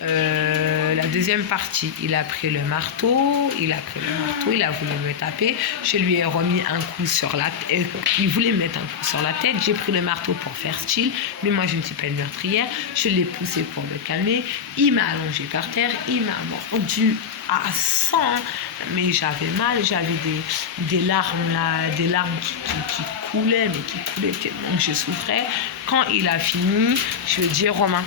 la deuxième partie, il a pris le marteau, il a voulu me taper. Je lui ai remis un coup sur la tête. Il voulait me mettre un coup sur la tête. J'ai pris le marteau pour faire style, mais moi je ne suis pas une meurtrière. Je l'ai poussé pour le calmer. Il m'a allongé par terre, il m'a mordu à sang, mais j'avais mal, j'avais des larmes là, des larmes qui coulaient, mais qui coulaient tellement que je souffrais. Quand il a fini, je lui ai dit Romain,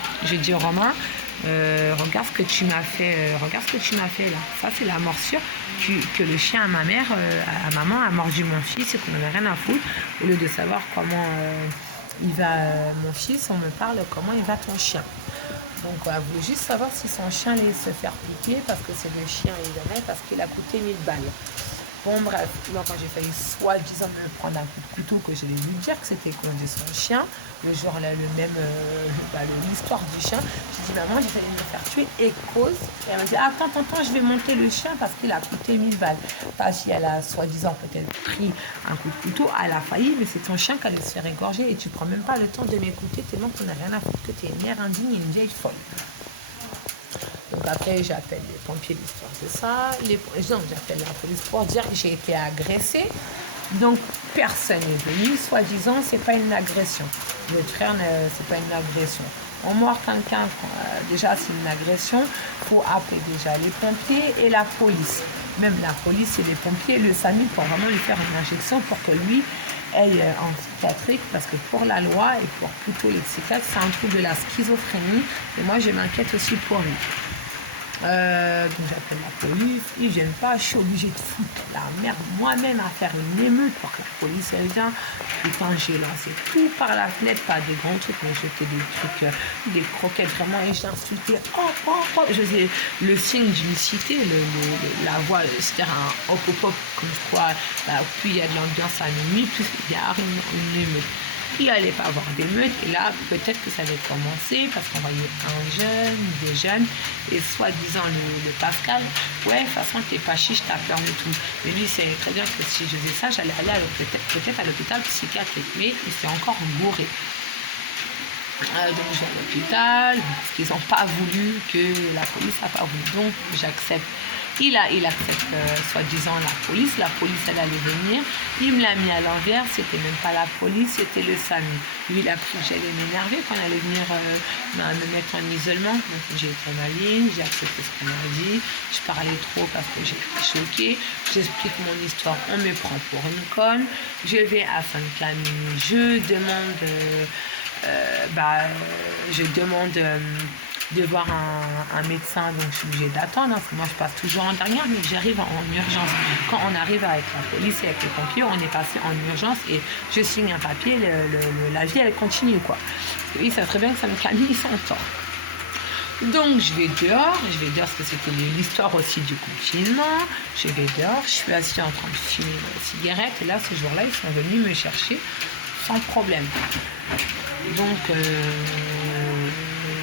regarde ce que tu m'as fait, là. Ça c'est la morsure que le chien à ma maman a mordu mon fils et qu'on n'en a rien à foutre. Au lieu de savoir comment il va mon fils, on me parle comment il va ton chien. Donc elle voulait juste savoir si son chien allait se faire piquer parce que c'est le chien évidemment, parce qu'il a coûté 1000 balles. Bon bref, là quand j'ai failli soi-disant me prendre un coup de couteau, que je vais lui dire que c'était cause de son chien, le jour là l'histoire du chien, j'ai dit maman j'ai failli me faire tuer et cause. Et elle m'a dit attends, je vais monter le chien parce qu'il a coûté 1000 balles. Parce qu'elle a soi-disant peut-être pris un coup de couteau, elle a failli, mais c'est ton chien qui allait se faire égorger et tu prends même pas le temps de m'écouter tellement qu'on n'a rien à foutre, que tu es une mère indigne et une vieille folle. Donc après, j'appelle les pompiers l'histoire de ça. J'appelle la police pour dire que j'ai été agressée. Donc personne n'est venu, soi-disant, c'est pas une agression. Votre frère, c'est pas une agression. On mord quelqu'un, déjà c'est une agression, il faut appeler déjà les pompiers et la police. Même la police et les pompiers, le SAMU pour vraiment lui faire une injection pour que lui aille en psychiatrique, parce que pour la loi et pour plutôt les psychiatres, c'est un trouble de la schizophrénie. Et moi, je m'inquiète aussi pour lui. Donc j'appelle la police, ils ne viennent pas, je suis obligée de foutre la merde moi-même à faire une émeute pour que la police elle vienne. Putain, j'ai lancé tout par la fenêtre, pas des grands trucs, mais jeté des trucs, des croquettes vraiment, et j'ai insulté, je faisais le signe d'une cité, la voix, c'était un hop, comme je crois, plus il y a de l'ambiance à minuit, plus il y a une émeute. Il n'allait pas avoir d'émeute, et là, peut-être que ça allait commencer, parce qu'on voyait un jeune, des jeunes, et soi-disant le Pascal, ouais, de toute façon, t'es pas chiche, t'as peur de tout. Mais lui, il savait très bien que si je faisais ça, j'allais aller peut-être à l'hôpital psychiatrique, mais il s'est encore gouré. Donc je vais à l'hôpital, parce qu'ils n'ont pas voulu, que la police n'a pas voulu, donc j'accepte. Il accepte soi-disant la police elle allait venir, il me l'a mis à l'envers, c'était même pas la police, c'était le SAMU. Lui il a cru que j'allais m'énerver quand il allait venir me mettre en isolement, donc j'ai été maligne, j'ai accepté ce qu'on m'a dit, je parlais trop parce que j'étais choquée, j'explique mon histoire, on me prend pour une conne, je vais à Sainte-Camille, je demande de voir un médecin, donc je suis obligée d'attendre, parce que moi je passe toujours en dernière, mais j'arrive en urgence. Quand on arrive avec la police et avec les pompiers, on est passé en urgence et je signe un papier, la vie elle continue quoi. Oui, ça serait bien que ça me calme, ils sont tort. Donc je vais dehors parce que c'était l'histoire aussi du confinement. Je vais dehors, je suis assise en train de fumer ma cigarette et là ce jour-là ils sont venus me chercher sans problème. Donc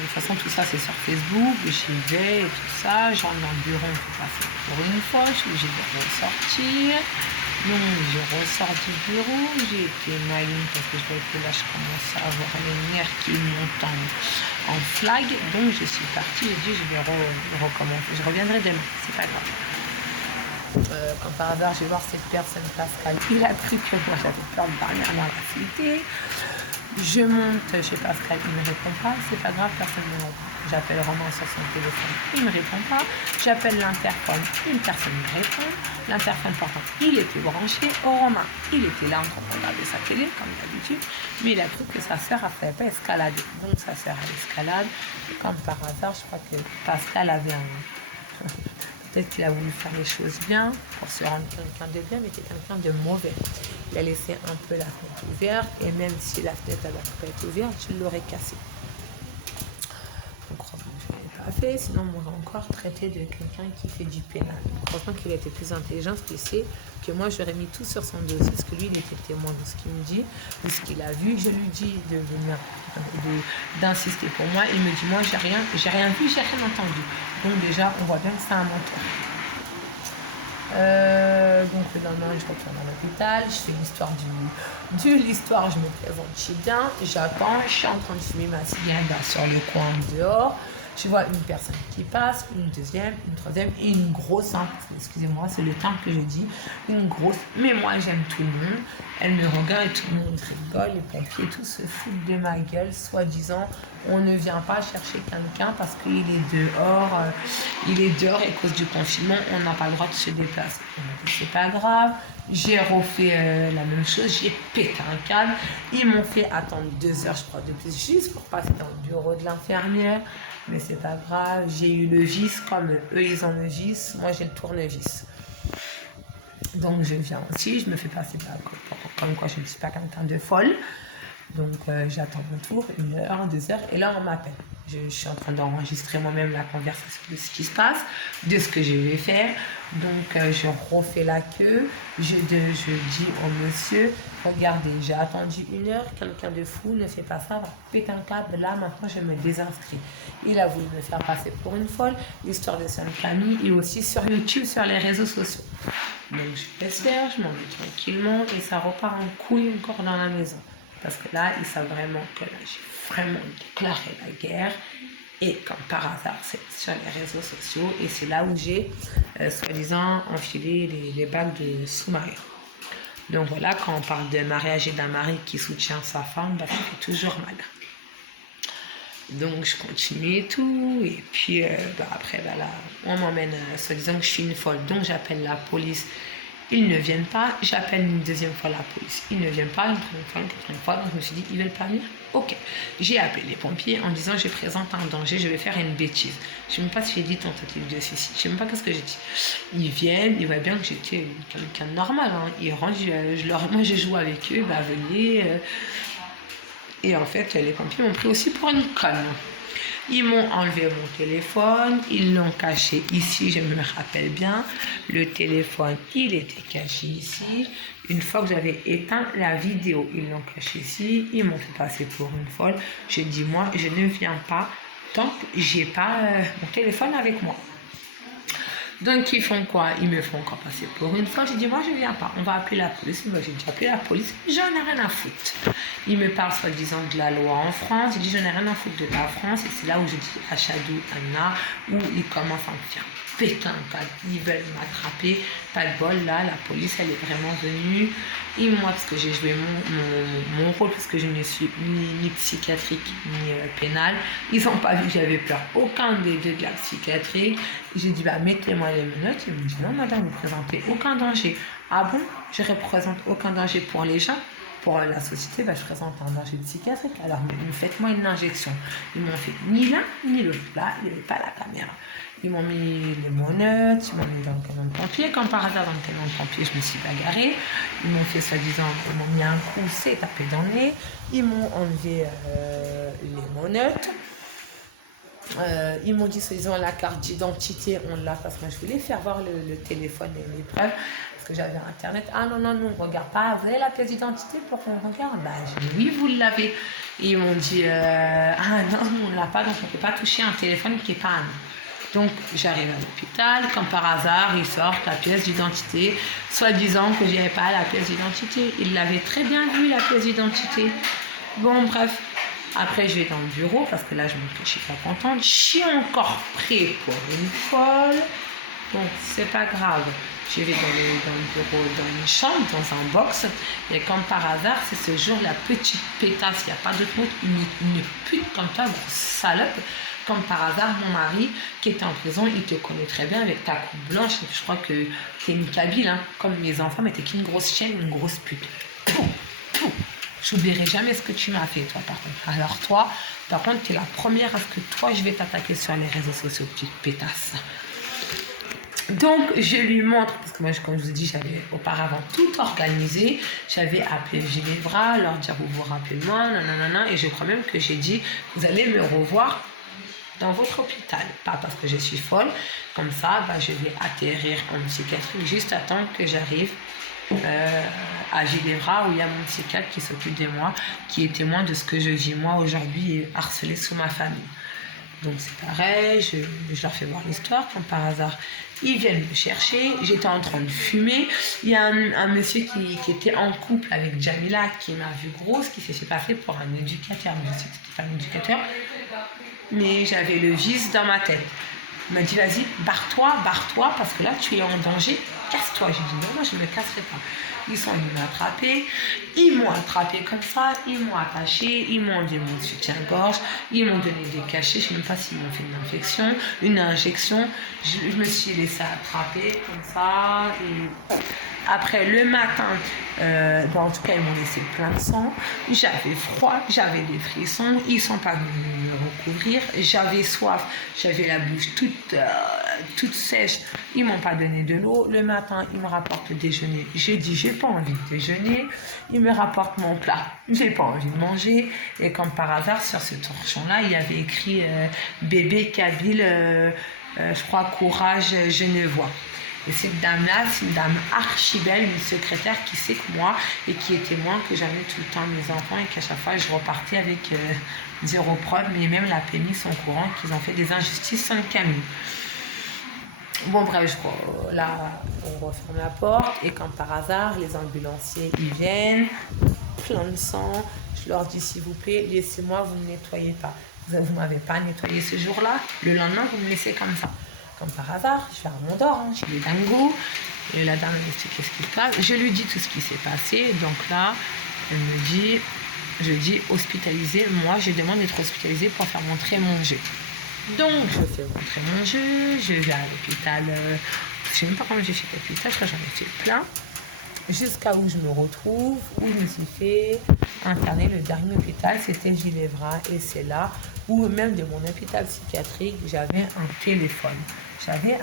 de toute façon, tout ça, c'est sur Facebook, j'y vais et tout ça. Je rentre dans le bureau, on peut passer pour une fois, je suis obligée de ressortir. Donc, je ressors du bureau, j'ai été maligne parce que je vois que là, je commence à avoir les nerfs qui montent en flag. Donc, je suis partie, j'ai dit, je vais recommencer. Je reviendrai demain, c'est pas grave. Comme par hasard, je vais voir cette personne, Pascal. Il a cru que moi, j'avais peur de parler à la facilité. Je monte chez Pascal, il ne me répond pas, c'est pas grave, personne ne me répond. J'appelle Romain sur son téléphone, il ne me répond pas. J'appelle l'interphone, une personne me répond. L'interphone, par contre, il était branché. Romain, il était là en train de regarder sa télé, comme d'habitude, mais il a cru que sa sœur ne savait pas escalader. Donc sa sœur a l'escalade. Comme par hasard, je crois que Pascal avait peut-être qu'il a voulu faire les choses bien pour se rendre quelqu'un de bien, mais quelqu'un de mauvais. Il a laissé un peu la fenêtre ouverte, et même si la fenêtre n'avait pas été ouverte, je l'aurais cassée. Donc, heureusement que je ne l'avais pas fait, sinon on m'aurait encore traité de quelqu'un qui fait du pénal. Heureusement qu'il a été plus intelligent, qu'il sait que moi j'aurais mis tout sur son dossier, parce que lui il était témoin de ce qu'il me dit, de ce qu'il a vu. Je lui dis d'insister pour moi. Il me dit moi j'ai rien vu, j'ai rien entendu. Donc déjà on voit bien que c'est un menteur. Donc le lendemain je retourne à l'hôpital, je fais l'histoire l'histoire, je me présente chez bien, j'attends, je suis en train de fumer ma cigarette sur le coin dehors. Je vois une personne qui passe, une deuxième, une troisième et une grosse, hein, excusez-moi, c'est le terme que je dis, une grosse. Mais moi, j'aime tout le monde. Elle me regarde et tout le monde rigole. Les pompiers, tous se foutent de ma gueule, soi-disant, on ne vient pas chercher quelqu'un parce qu'il est dehors. Il est dehors et à cause du confinement, on n'a pas le droit de se déplacer. C'est pas grave. J'ai refait la même chose, j'ai pété un câble. Ils m'ont fait attendre 2 heures, je crois, de plus, juste pour passer dans le bureau de l'infirmière. Mais c'est pas grave, j'ai eu le vis comme eux, ils ont le vis. Moi, j'ai le tournevis. Donc, je viens aussi, je me fais passer comme quoi je ne suis pas quelqu'un de folle. Donc, j'attends mon tour, 1 heure, 2 heures, et là, on m'appelle. Je suis en train d'enregistrer moi-même la conversation de ce qui se passe, de ce que je vais faire. Donc, je refais la queue. Je dis au monsieur, regardez, j'ai attendu 1 heure, quelqu'un de fou ne fait pas ça, va péter un câble. Là, maintenant, je me désinscris. Il a voulu me faire passer pour une folle, l'histoire de sa famille, et aussi sur YouTube, sur les réseaux sociaux. Donc, je laisse faire, je m'en vais tranquillement, et ça repart en couille encore dans la maison. Parce que là, ils savent vraiment que là, j'ai vraiment déclaré la guerre. Et comme par hasard, c'est sur les réseaux sociaux. Et c'est là où j'ai, soi-disant, enfilé les bagues de sous-marin. Donc voilà, quand on parle de mariage et d'un mari qui soutient sa femme, bah, ça fait toujours mal. Donc je continue et tout. Et puis après, bah, là, on m'emmène, soi-disant que je suis une folle. Donc j'appelle la police. Ils ne viennent pas, j'appelle une deuxième fois la police. Ils ne viennent pas, une troisième fois, une quatrième fois. Donc je me suis dit, ils ne veulent pas venir. Ok. J'ai appelé les pompiers en disant, je présente un danger, je vais faire une bêtise. Je ne sais même pas si j'ai dit tentative de suicide. Je ne sais même pas ce que j'ai dit. Ils viennent, ils voient bien que j'étais quelqu'un de normal. Hein. Ils rentrent, moi je joue avec eux, bah venez. Et en fait, les pompiers m'ont pris aussi pour une conne. Ils m'ont enlevé mon téléphone, ils l'ont caché ici, je me rappelle bien. Le téléphone, il était caché ici. Une fois que j'avais éteint la vidéo, ils l'ont caché ici. Ils m'ont fait passer pour une folle. Je dis, moi, je ne viens pas tant que j'ai pas mon téléphone avec moi. Donc, ils font quoi? Ils me font encore passer pour une fois. J'ai dit, moi, je ne viens pas. On va appeler la police. Moi, j'ai déjà appelé la police. J'en ai rien à foutre. Ils me parlent soi-disant de la loi en France. J'ai dit, j'en ai rien à foutre de la France. Et c'est là où je dis, Achadou, Anna, où ils commencent à me faire péter un câble. Ils veulent m'attraper. Pas de bol, là. La police, elle est vraiment venue. Et moi, parce que j'ai joué mon rôle, parce que je ne suis ni psychiatrique, ni pénale. Ils n'ont pas vu que j'avais peur. Aucun des deux de la psychiatrie. J'ai dit, bah, mettez-moi les menottes. Ils m'ont dit, non, madame, vous ne présentez aucun danger. Ah bon? Je ne représente aucun danger pour les gens. Pour la société, bah, je présente un danger psychiatrique. Alors, faites-moi une injection. Ils m'ont fait ni l'un ni l'autre. Là, il n'y avait pas la caméra. Ils m'ont mis les menottes, ils m'ont mis dans le camion de pompier. Comme par hasard, dans le camion de pompier, je me suis bagarrée. Ils m'ont fait, soi-disant, ils m'ont mis un coup, c'est tapé dans le nez. Ils m'ont enlevé les menottes. Ils m'ont dit, soi-disant, la carte d'identité, on l'a, parce que moi, je voulais faire voir le téléphone et les preuves, parce que j'avais Internet. Ah non, non, non, on ne regarde pas. Vous avez la pièce d'identité pour qu'on regarde? Bah, j'ai dit, oui, vous l'avez. Et ils m'ont dit, ah non, on ne l'a pas, donc on ne peut pas toucher un téléphone qui n'est pas à nous. Donc, j'arrive à l'hôpital, comme par hasard, ils sortent la pièce d'identité, soi-disant que je n'avais pas la pièce d'identité. Ils l'avaient très bien vu, la pièce d'identité. Bon, bref. Après, je vais dans le bureau, parce que là, je montre que je ne suis pas contente. Je suis encore pris pour une folle. Donc, c'est pas grave. Je vais dans le bureau, dans une chambre, dans un box. Et comme par hasard, c'est ce jour, la petite pétasse, il n'y a pas d'autre mot, une pute comme toi, grosse salope. Comme par hasard, mon mari, qui était en prison, il te connaît très bien avec ta coupe blanche. Je crois que t'es une Kabyle, hein, comme mes enfants, mais t'es qu'une grosse chienne, une grosse pute. J'oublierai jamais ce que tu m'as fait, toi, par contre. Alors, toi, par contre, t'es la première à ce que toi, je vais t'attaquer sur les réseaux sociaux, petite pétasse. Donc, je lui montre, parce que moi, comme je vous ai dit, j'avais auparavant tout organisé. J'avais appelé Ginevra, leur dire, vous vous rappelez de moi, nanana, et je crois même que j'ai dit, vous allez me revoir dans votre hôpital. Pas parce que je suis folle. Comme ça, bah, je vais atterrir en psychiatrie juste à temps que j'arrive à Ginevra, où il y a mon psychiatre qui s'occupe de moi, qui est témoin de ce que je vis moi aujourd'hui et harcelé sous ma famille. Donc c'est pareil, je leur fais voir l'histoire, comme par hasard. Ils viennent me chercher, j'étais en train de fumer. Il y a un monsieur qui était en couple avec Jamila, qui m'a vu grosse, qui s'est fait passer pour un éducateur. Mais je sais que c'était pas un éducateur. mais j'avais le vice dans ma tête. Il m'a dit, vas-y, barre-toi, parce que là, tu es en danger, casse-toi. J'ai dit, non, moi, je ne me casserai pas. Ils sont venus m'attraper, ils m'ont attrapé comme ça, ils m'ont attaché, ils m'ont enlevé mon soutien-gorge, ils m'ont donné des cachets, je ne sais même pas s'ils m'ont fait une injection. Je me suis laissée attraper comme ça. Et après, le matin, en tout cas, ils m'ont laissé plein de sang. J'avais froid, j'avais des frissons, ils ne sont pas venus me recouvrir. J'avais soif, j'avais la bouche toute sèche. Ils ne m'ont pas donné de l'eau. Le matin, ils me rapportent le déjeuner. J'ai dit, j'ai pas envie de déjeuner. Ils me rapportent mon plat. J'ai pas envie de manger. Et comme par hasard, sur ce torchon-là, il y avait écrit bébé Kabyle, je crois, courage genevois. Et cette dame-là, c'est une dame archi belle, une secrétaire qui sait que moi et qui est témoin que j'avais tout le temps mes enfants et qu'à chaque fois je repartais avec zéro preuve, mais même la PMI sont au courant qu'ils ont fait des injustices sans le camion. Bon bref, là on referme la porte et comme par hasard, les ambulanciers ils viennent, plein de sang. Je leur dis s'il vous plaît, laissez-moi, vous ne nettoyez pas. Vous ne m'avez pas nettoyé ce jour-là, le lendemain vous me laissez comme ça. Comme par hasard, je fais un Mont d'Or, j'ai des dingos, et la dame m'explique qu'est-ce qui se passe. Je lui dis tout ce qui s'est passé, donc là, elle me dit, je dis hospitalisé, moi je demande d'être hospitalisée pour faire montrer mon jeu. Donc je fais montrer mon jeu, je vais à l'hôpital, je ne sais même pas comment j'ai fait l'hôpital, je crois que j'en ai fait plein, jusqu'à où je me retrouve, où je me suis fait interner. Le dernier hôpital, c'était Ginevra, et c'est là où même de mon hôpital psychiatrique, j'avais un téléphone. J'avais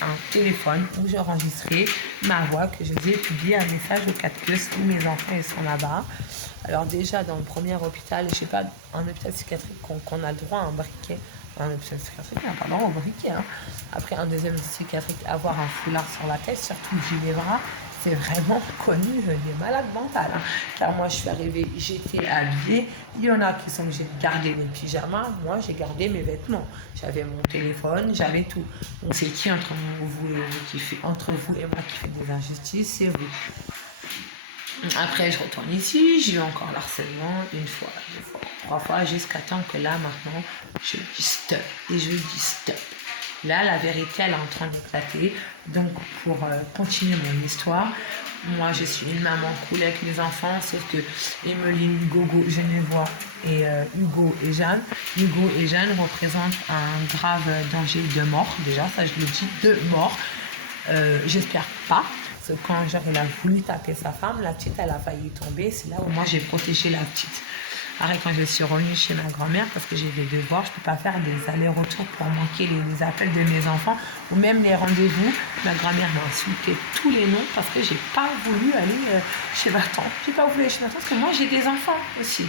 un téléphone où j'enregistrais ma voix, que je faisais publier un message au 4 plus où mes enfants ils sont là-bas. Alors déjà, dans le premier hôpital, je sais pas, un hôpital psychiatrique qu'on a le droit à un briquet. Un hôpital psychiatrique, on n'a pas le droit au briquet. Hein. Après, un deuxième psychiatrique, avoir un foulard sur la tête, surtout Ginevra, c'est vraiment connu des malades mentales. Hein. Car moi, je suis arrivée, j'étais habillée. Il y en a qui sont obligés de garder les pyjamas. Moi, j'ai gardé mes vêtements. J'avais mon téléphone, j'avais tout. Donc, c'est qui entre vous et moi qui fait des injustices? C'est vous. Après, je retourne ici, j'ai eu encore l'harcèlement, une fois, deux fois, trois fois, jusqu'à temps que là, maintenant, je dis stop. Et je dis stop. Là, la vérité, elle est en train d'éclater. Donc, pour continuer mon histoire, moi, je suis une maman cool avec mes enfants, sauf que Emeline, Gogo, Genevois et Hugo et Jeanne. Hugo et Jeanne représentent un grave danger de mort, déjà, ça je le dis, de mort. J'espère pas. Parce que quand genre, elle a voulu taper sa femme, la petite, elle a failli tomber. C'est là où moi, j'ai protégé la petite. Après, quand je suis revenue chez ma grand-mère, parce que j'ai des devoirs, je ne peux pas faire des allers-retours pour manquer les appels de mes enfants ou même les rendez-vous. Ma grand-mère m'a insulté tous les noms parce que je n'ai pas voulu aller chez ma tante. Je n'ai pas voulu aller chez ma tante parce que moi, j'ai des enfants aussi.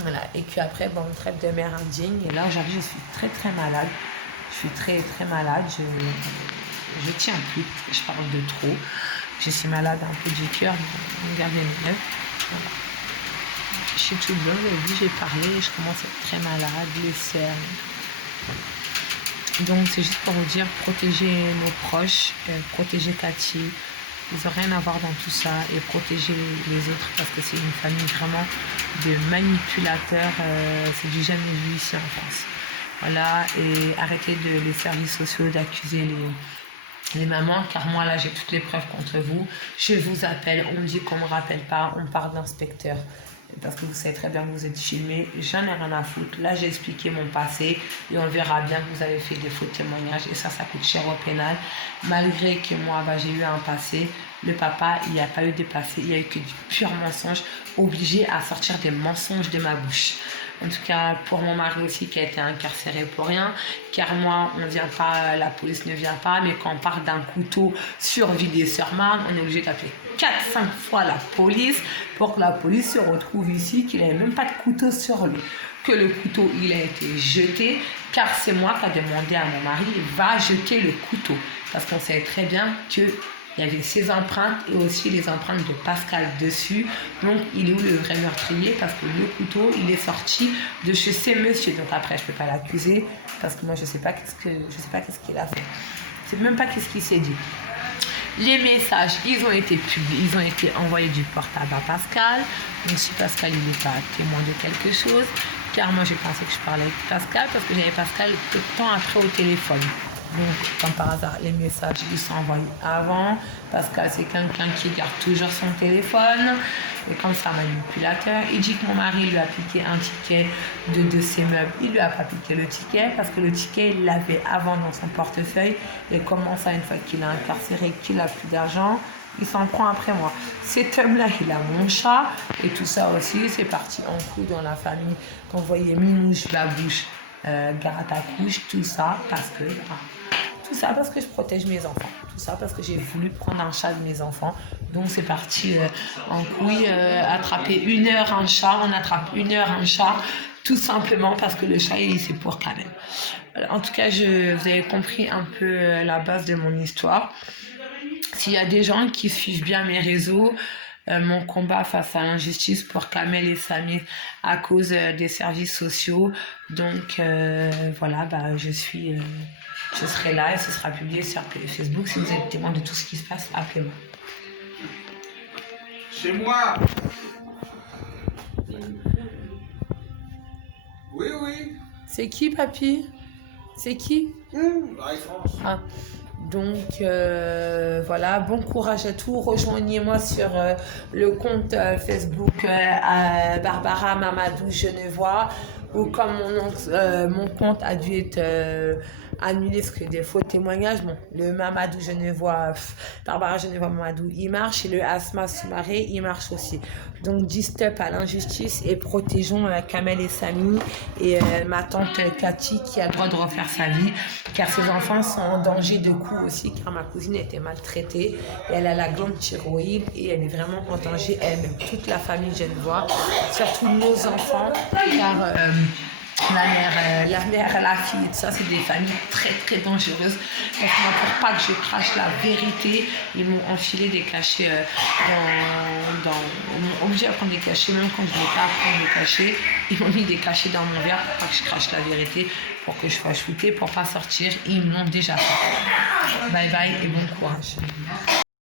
Voilà. Et puis après, bon, traite de mère indigne. Et là, aujourd'hui, je suis très, très malade. Je suis très, très malade. Je tiens plus, je parle de trop. Je suis malade un peu du cœur. Regardez mes lèvres. Voilà. Je suis toute bonne, j'ai parlé, je commence à être très malade, les cernes. Donc c'est juste pour vous dire, protéger nos proches, protéger Cathy. Ils n'ont rien à voir dans tout ça et protéger les autres parce que c'est une famille vraiment de manipulateurs. C'est du jamais vu ici en France. Voilà, et arrêtez les services sociaux d'accuser les mamans, car moi là j'ai toutes les preuves contre vous. Je vous appelle, on me dit qu'on ne me rappelle pas, on parle d'inspecteur. Parce que vous savez très bien que vous êtes filmé, j'en ai rien à foutre. Là, j'ai expliqué mon passé et on verra bien que vous avez fait des faux témoignages et ça coûte cher au pénal. Malgré que moi, j'ai eu un passé, le papa, il n'y a pas eu de passé, il n'y a eu que du pur mensonge, obligé à sortir des mensonges de ma bouche. En tout cas, pour mon mari aussi qui a été incarcéré pour rien, car moi, on ne vient pas, la police ne vient pas, mais quand on part d'un couteau sur Villiers-sur-Marne, on est obligé d'appeler 4-5 fois la police pour que la police se retrouve ici, qu'il n'avait même pas de couteau sur lui. Que le couteau, il a été jeté, car c'est moi qui ai demandé à mon mari, va jeter le couteau. Parce qu'on savait très bien que il y avait ses empreintes et aussi les empreintes de Pascal dessus. Donc, il est où le vrai meurtrier? Parce que le couteau, il est sorti de chez ces messieurs. Donc après, je ne peux pas l'accuser parce que moi, je ne sais pas qu'est-ce qu'il a fait. Je ne sais même pas qu'est-ce qu'il s'est dit. Les messages, ils ont été publiés, ils ont été envoyés du portable à Pascal. Donc si Pascal, il n'est pas témoin de quelque chose, car moi j'ai pensé que je parlais avec Pascal parce que j'avais Pascal peu de temps après au téléphone. Donc, comme par hasard, les messages, ils sont envoyés avant. Pascal, c'est quelqu'un qui garde toujours son téléphone. Et comme ça, manipulateur. Il dit que mon mari lui a piqué un ticket de ses meubles. Il lui a pas piqué le ticket parce que le ticket, il l'avait avant dans son portefeuille. Et comment ça, une fois qu'il est incarcéré, qu'il a plus d'argent, il s'en prend après moi. Cet homme-là, il a mon chat. Et tout ça aussi, c'est parti en coup dans la famille. Quand vous voyez Minouche, Babouche, Garate à couche, tout ça parce que je protège mes enfants. Tout ça parce que j'ai voulu prendre un chat de mes enfants. Donc c'est parti en couille, attraper 1 heure un chat. On attrape 1 heure un chat, tout simplement parce que le chat, c'est pour Kamel. En tout cas, vous avez compris un peu la base de mon histoire. S'il y a des gens qui suivent bien mes réseaux, mon combat face à l'injustice pour Kamel et Samir à cause des services sociaux. Donc voilà, je serai là et ce sera publié sur Facebook. Si vous êtes témoin de tout ce qui se passe, appelez-moi. Chez moi. Oui, oui. C'est qui, papy? C'est qui? Marie-France. Ah. Donc voilà, bon courage à tous. Rejoignez-moi sur le compte Facebook Barbara Mamadou Genevois, ou comme mon compte a dû être annulé parce que des faux témoignages. Bon, le Mamadou Genevois, Barbara Genevois Mamadou, il marche, et le Asma Soumaré, il marche aussi. Donc, dis-stop à l'injustice et protégeons Kamel et Samy et ma tante Cathy qui a le droit de refaire sa vie, car ses enfants sont en danger de coups aussi, car ma cousine a été maltraitée et elle a la glande thyroïde et elle est vraiment en danger elle-même. Toute la famille Genevois, surtout nos enfants, car la mère, la fille, tout ça, c'est des familles très très dangereuses. Donc, pour pas que je crache la vérité, ils m'ont enfilé des cachets ils m'ont obligé à prendre des cachets, même quand je ne voulais pas prendre des cachets. Ils m'ont mis des cachets dans mon verre pour pas que je crache la vérité, pour que je sois shootée, pour pas sortir. Ils m'ont déjà fait. Bye bye et bon courage.